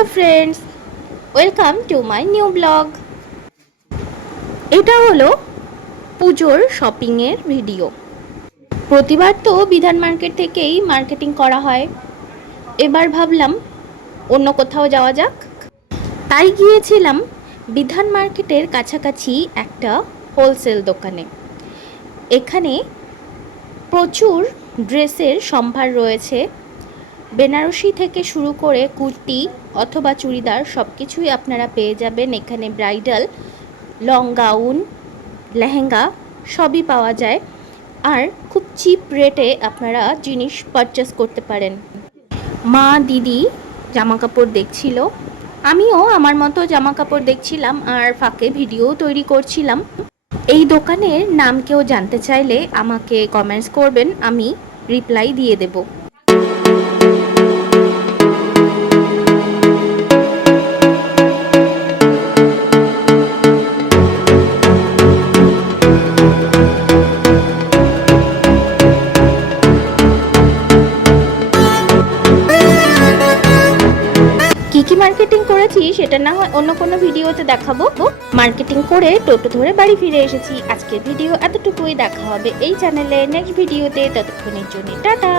Hello friends, welcome to my new blog. এটা হলো পুজোর শপিংয়ের ভিডিও। প্রতিবার তো বিধান মার্কেট থেকেই মার্কেটিং করা হয়, এবার ভাবলাম অন্য কোথাও যাওয়া যাক। তাই গিয়েছিলাম বিধান মার্কেটের কাছাকাছি একটা হোলসেল দোকানে। এখানে প্রচুর ড্রেসের সম্ভার রয়েছে। বেনারসি থেকে শুরু করে কুর্তি অথবা চুড়িদার সব কিছুই আপনারা পেয়ে যাবেন এখানে। ব্রাইডাল, লং গাউন, লেহেঙ্গা সবই পাওয়া যায়, আর খুব চিপ রেটে আপনারা জিনিস পারচেস করতে পারেন। মা দিদি জামা কাপড় দেখছিল, আমিও আমার মতো জামা কাপড় দেখছিলাম আর ফাঁকে ভিডিও তৈরি করছিলাম। এই দোকানের নাম কেউ জানতে চাইলে আমাকে কমেন্টস করবেন, আমি রিপ্লাই দিয়ে দেব। কি মার্কেটিং করেছি সেটা না হয় অন্য কোনো ভিডিওতে দেখাবো। মার্কেটিং করে টোটো ধরে বাড়ি ফিরে এসেছি। আজকের ভিডিও এতটুকুই, দেখা হবে এই চ্যানেলে নেক্সট ভিডিওতে। ততক্ষণের জন্য টাটা।